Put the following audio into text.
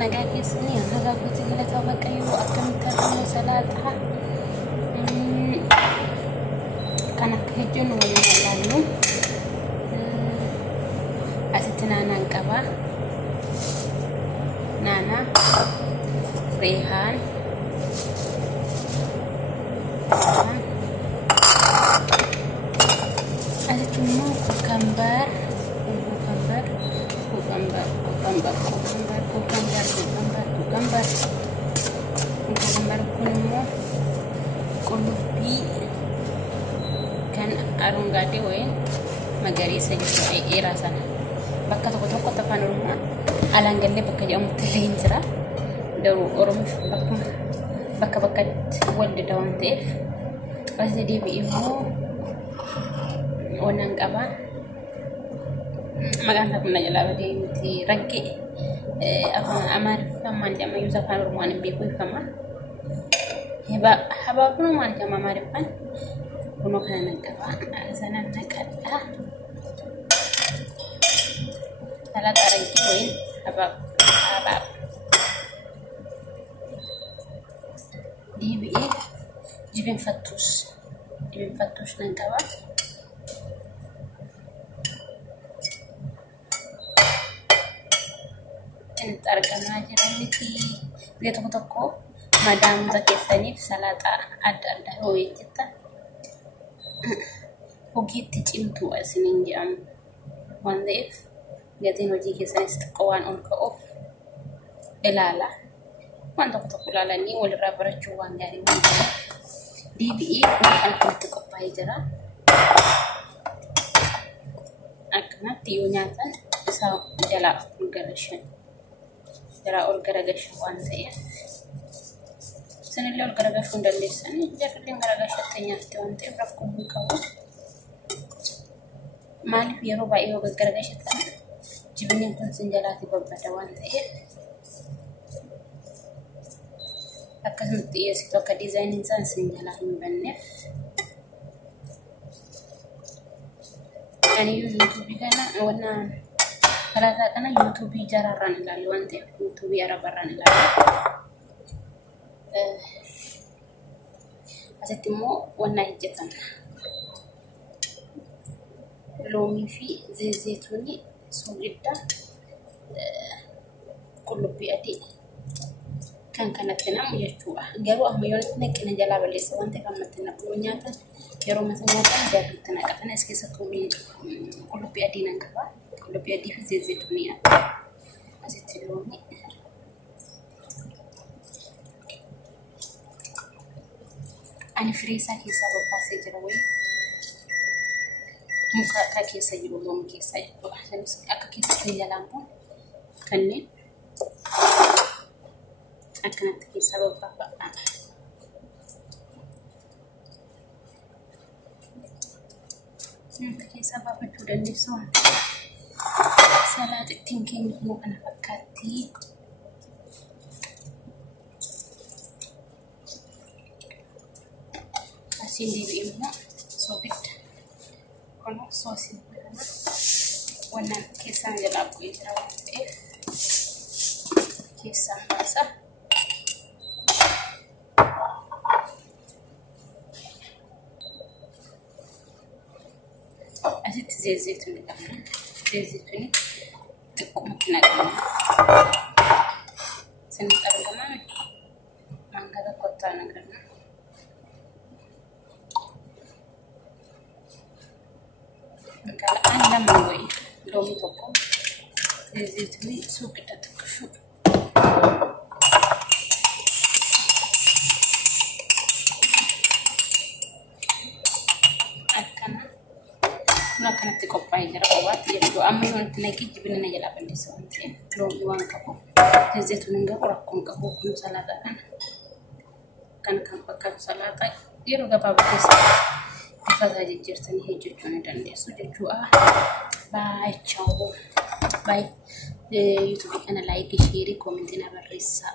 نجاكي سني أنا قلت لها توبك أيوة أكمل ترى سلطة كانت هجن ولا لانو أتتنا نانكبا نانا ريحان أتتنا كوكمبر كنمو قلبي كان أرونغادي وين مجاريسة جسوا أي راسنا بكرة تقطع تفان روما على أنجلي بكرة يوم تلين جرا دو أورم بكرة ولد دوان تيف بس دي بيمو ونang apa maganda pun najala bade ti ragge apa amar faman jama yusa fan rumani be ko fama haba pun man jama maripan kuno kana nang apa sanan nakada salat ragge koin haba di jibin fatus nang apa targama jiraniti dia toko madam zakesani salata ada hoyita fogiti cintu asinin jam one day gatin hoji kesani staqwan on ka off elala man toko lala ni wal rabara chuwan gari dbi kan ko pai jara akna tiyo nyatan sa jala garashan jara orgaraga shwan saya sanilla orgaraga shunda lesani jara orgaraga shatanya tonte rakkum kawo mali yero ba iyo orgaraga shatana jibini kun sinjalati babada wan saya akan tiya sito ka design insan sinjala himbanne ani YouTube kana wana kalau karena YouTube jararan lalu ante YouTube arabaran lalu asetimu wana hijatan lomi fi zaytuni sugida kullu bi adi kan kanatena mujachua garu amayone kena jala balesa wante kamatena punyata yaro masanya kan tena katana eskisa kumi kullu bi adi nangaba lebih di zaytunia masih telurnya ani frisa kisa bapase jarawi muka kaki saja belum kisa itu asal aka kisa saja lampu kanne akan kisa bapa kisa bapa tu dan disuan salat thinking mo ana fakati asin di imo sobit kono sosin wana kisa jala ko itra kisa masa asit zaytun zaytun تكون نجمة سنتر كمان مانجا ده قطع نجمة kalau anda mau lomi toko zaytuni suka kita tukushu akan kopai jara obat ya do amai on tinaki jibina jala bande sonte lo iwan kapo zaytun nga orakon kapo kun salata kan pakka salata yero ga babu kesa kaza jirtani hejjuni dande so jua bye ciao bye YouTube kana like share comment na barisa